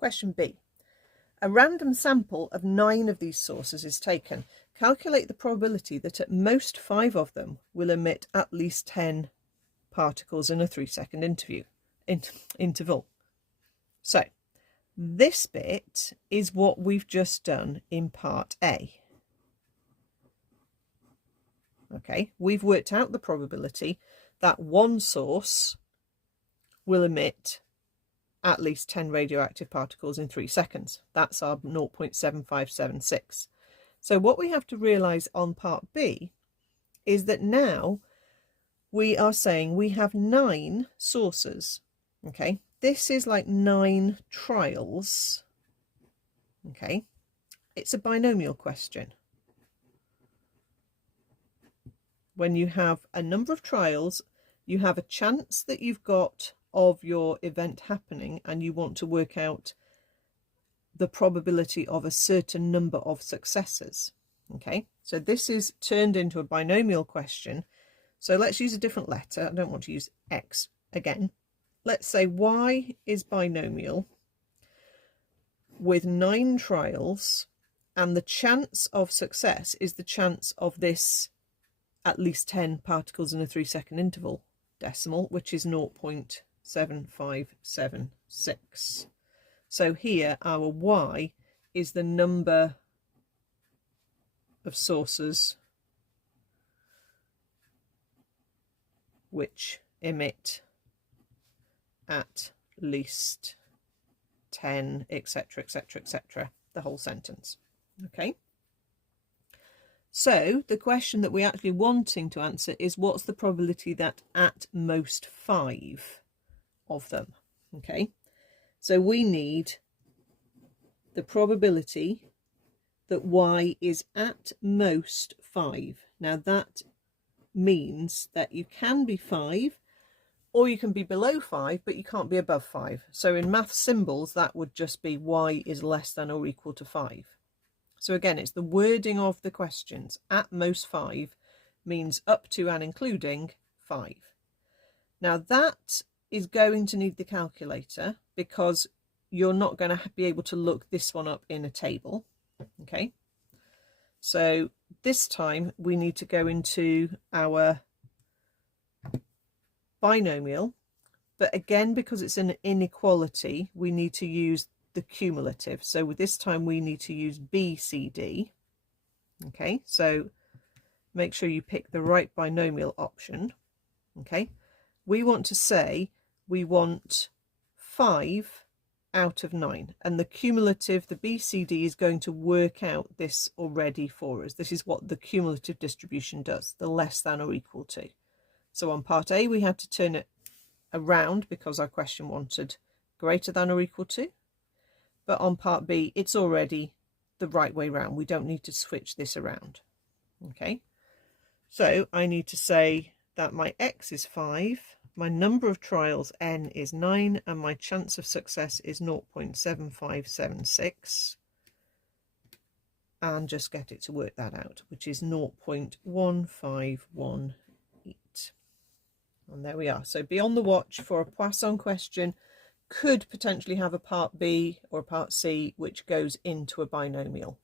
Question B. A random sample of 9 of these sources is taken. Calculate the probability that at most 5 of them will emit at least 10 particles in a 3-second interval. So this bit is what we've just done in part A. Okay, we've worked out the probability that one source will emit at least 10 radioactive particles in 3 seconds. That's our 0.7576. So what we have to realise on part B is that now we are saying we have 9 sources. Okay, this is like 9 trials. Okay, it's a binomial question. When you have a number of trials, you have a chance that you've got of your event happening, and you want to work out the probability of a certain number of successes. Okay, so this is turned into a binomial question. So let's use a different letter. I don't want to use X again. Let's say Y is binomial with 9 trials, and the chance of success is the chance of this at least 10 particles in a 3-second interval decimal, which is 0.7576. So here our Y is the number of sources which emit at least 10, etc., etc., etc., the whole sentence. Okay. So the question that we're actually wanting to answer is, what's the probability that at most 5 of them? Okay, so we need the probability that Y is at most 5. Now that means that you can be 5 or you can be below 5, but you can't be above 5. So in math symbols, that would just be Y is less than or equal to 5. So again, it's the wording of the questions. At most 5 means up to and including 5. Now that is going to need the calculator, because you're not going to be able to look this one up in a table. Okay, so this time we need to go into our binomial, but again, because it's an inequality, we need to use the cumulative. So with this time we need to use BCD. Okay, so make sure you pick the right binomial option. Okay, we want to say we want 5 out of 9, and the cumulative, the BCD, is going to work out this already for us. This is what the cumulative distribution does, the less than or equal to. So on part A we had to turn it around because our question wanted greater than or equal to. But on part B, it's already the right way round. We don't need to switch this around. Okay, so I need to say that my X is 5, my number of trials N is 9, and my chance of success is 0.7576. And just get it to work that out, which is 0.1518. And there we are. So be on the watch for a Poisson question. Could potentially have a part B or a part C which goes into a binomial.